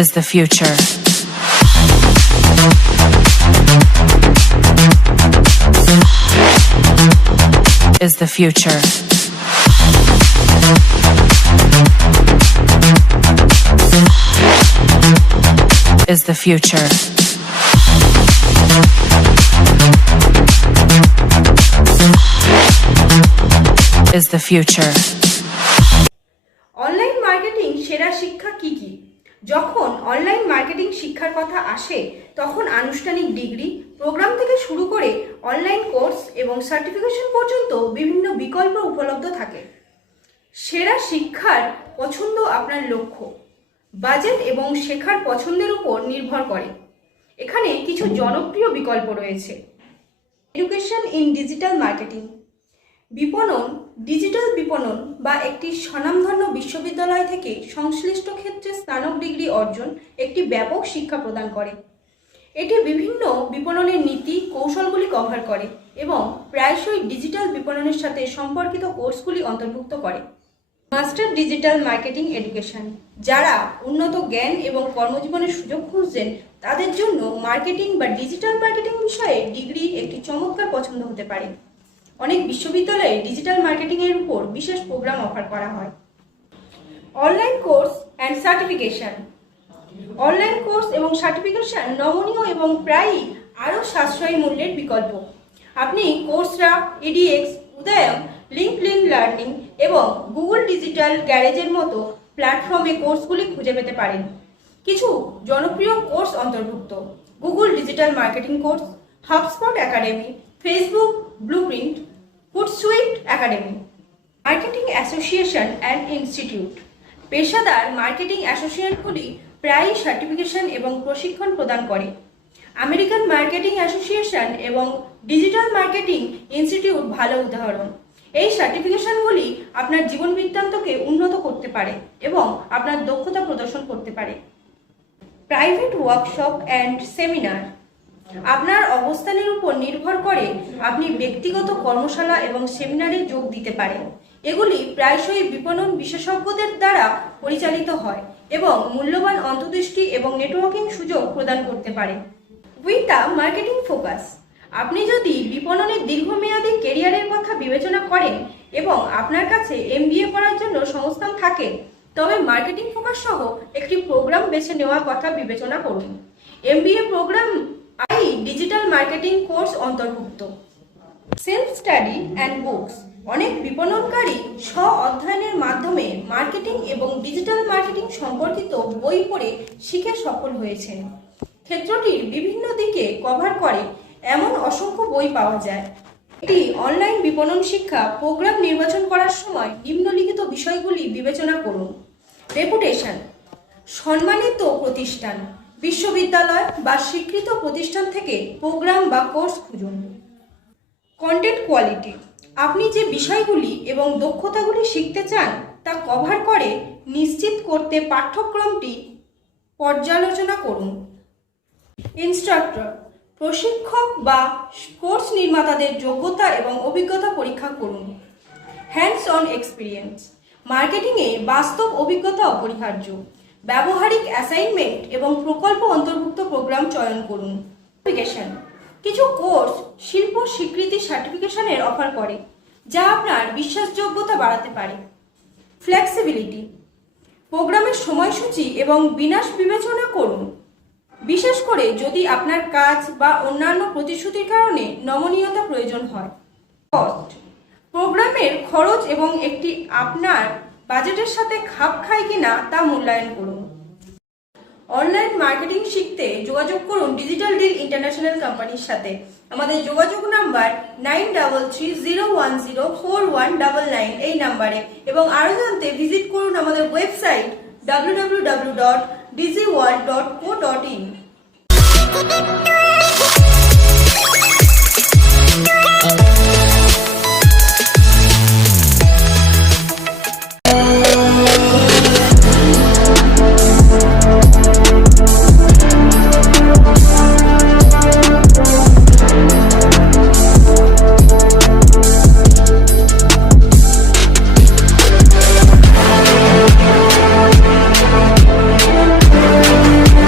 is the future. Is the future. Is the future. Is the future. Online marketing সেরা শিক্ষা কি কি? যখন অনলাইন মার্কেটিং শিক্ষার কথা আসে তখন আনুষ্ঠানিক ডিগ্রি প্রোগ্রাম থেকে শুরু করে অনলাইন কোর্স এবং সার্টিফিকেশন পর্যন্ত বিভিন্ন বিকল্প উপলব্ধ থাকে। সেরা শিক্ষার পছন্দ আপনার লক্ষ্য, বাজেট এবং শেখার পছন্দের উপর নির্ভর করে। এখানে কিছু জনপ্রিয় বিকল্প রয়েছে। Education in digital marketing. বিপণন, ডিজিটাল বিপণন বা একটি স্বনামধন্য বিশ্ববিদ্যালয় থেকে সংশ্লিষ্ট ক্ষেত্রে স্নাতক ডিগ্রি অর্জন একটি ব্যাপক শিক্ষা প্রদান করে। এটি বিভিন্ন বিপণনের নীতি কৌশলগুলি কভার করে এবং প্রায়শই ডিজিটাল বিপণনের সাথে সম্পর্কিত কোর্সগুলি অন্তর্ভুক্ত করে। Master digital marketing education. যারা উন্নত জ্ঞান এবং কর্মজীবনের সুযোগ খুঁজছেন তাদের জন্য মার্কেটিং বা ডিজিটাল মার্কেটিং বিষয়ে ডিগ্রি একটি চমৎকার পছন্দ হতে পারে। অনেক বিশ্ববিদ্যালয়ে ডিজিটাল মার্কেটিং এর উপর বিশেষ প্রোগ্রাম অফার করা হয়। Online course and certification. Online course এবং সার্টিফিকেশন নমনীয় এবং প্রায়ই আরও সাশ্রয়ী মূল্যের বিকল্প। আপনি কোর্সরা, ইডিএক্স, উদয়ম, লিঙ্কডইন লার্নিং এবং গুগল ডিজিটাল গ্যারেজের মতো প্ল্যাটফর্মে কোর্সগুলি খুঁজে পেতে পারেন। কিছু জনপ্রিয় কোর্স অন্তর্ভুক্ত: Google digital marketing course, HubSpot academy, Facebook blueprint, Hootsuite academy. Marketing association and institute. পেশাদার মার্কেটিং অ্যাসোসিয়েশনগুলি প্রায়ই সার্টিফিকেশন এবং প্রশিক্ষণ প্রদান করে। আমেরিকান মার্কেটিং অ্যাসোসিয়েশন এবং ডিজিটাল মার্কেটিং ইনস্টিটিউট ভালো উদাহরণ। এই সার্টিফিকেশনগুলি আপনার জীবন বৃত্তান্তকে উন্নত করতে পারে এবং আপনার দক্ষতা প্রদর্শন করতে পারে। Private workshop and seminar. আপনার অবস্থানের উপর নির্ভর করে আপনি ব্যক্তিগত কর্মশালা এবং সেমিনারে যোগ দিতে পারেন। এগুলি প্রায়শই বিপণন বিশেষজ্ঞদের দ্বারা পরিচালিত হয় এবং মূল্যবান অন্তর্দৃষ্টি এবং নেটওয়ার্কিং সুযোগ প্রদান করতে পারে। With a marketing focus. আপনি যদি বিপণনের দীর্ঘমেয়াদী কেরিয়ারের কথা বিবেচনা করেন এবং আপনার কাছে MBA করার জন্য সংস্থান থাকে, তবে মার্কেটিং ফোকাস সহ একটি প্রোগ্রাম বেছে নেওয়ার কথা বিবেচনা করুন। MBA program digital marketing course অন্তর্ভুক্ত। Self study and books. অনেক বিপণনকারী স্ব অধ্যয়নের মাধ্যমে মার্কেটিং এবং ডিজিটাল মার্কেটিং সম্পর্কিত বই পড়ে শিখে সফল হয়েছেন। ক্ষেত্রটির বিভিন্ন দিকে কভার করে এমন অসংখ্য বই পাওয়া যায়। এটি অনলাইন বিপণন শিক্ষা প্রোগ্রাম নির্বাচন করার সময় নিম্নলিখিত বিষয়গুলি বিবেচনা করুন। রেপুটেশন। সম্মানিত প্রতিষ্ঠান, বিশ্ববিদ্যালয় বা স্বীকৃত প্রতিষ্ঠান থেকে প্রোগ্রাম বা কোর্স খুঁজুন। Content quality. আপনি যে বিষয়গুলি এবং দক্ষতাগুলি শিখতে চান তা কভার করে নিশ্চিত করতে পাঠ্যক্রমটি পর্যালোচনা করুন। ইনস্ট্রাক্টর। প্রশিক্ষক বা কোর্স নির্মাতাদের যোগ্যতা এবং অভিজ্ঞতা পরীক্ষা করুন। Hands on experience. মার্কেটিংয়ে বাস্তব অভিজ্ঞতা অপরিহার্য। ব্যবহারিক অ্যাসাইনমেন্ট এবং প্রকল্প অন্তর্ভুক্ত প্রোগ্রাম চয়ন করুন। সার্টিফিকেশন। কিছু কোর্স শিল্প স্বীকৃতি সার্টিফিকেশনের অফার করে যা আপনার বিশ্বাসযোগ্যতা বাড়াতে পারে। ফ্লেক্সিবিলিটি। প্রোগ্রামের সময়সূচি এবং বিন্যাস বিবেচনা করুন, বিশেষ করে যদি আপনার কাজ বা অন্যান্য প্রতিশ্রুতির কারণে নমনীয়তা প্রয়োজন হয়। কস্ট। প্রোগ্রামের খরচ এবং একটি আপনার বাজেটের সাথে খাপ খায় কিনা তা মূল্যায়ন করুন। অনলাইন মার্কেটিং শিখতে যোগাযোগ করুন ডিজিটাল ডিল ইন্টারন্যাশনাল কোম্পানির সাথে। আমাদের যোগাযোগ নাম্বার 9330104199 এই নাম্বারে, এবং আরও জানতে ভিজিট করুন আমাদের ওয়েবসাইট www.digiworld.co.in।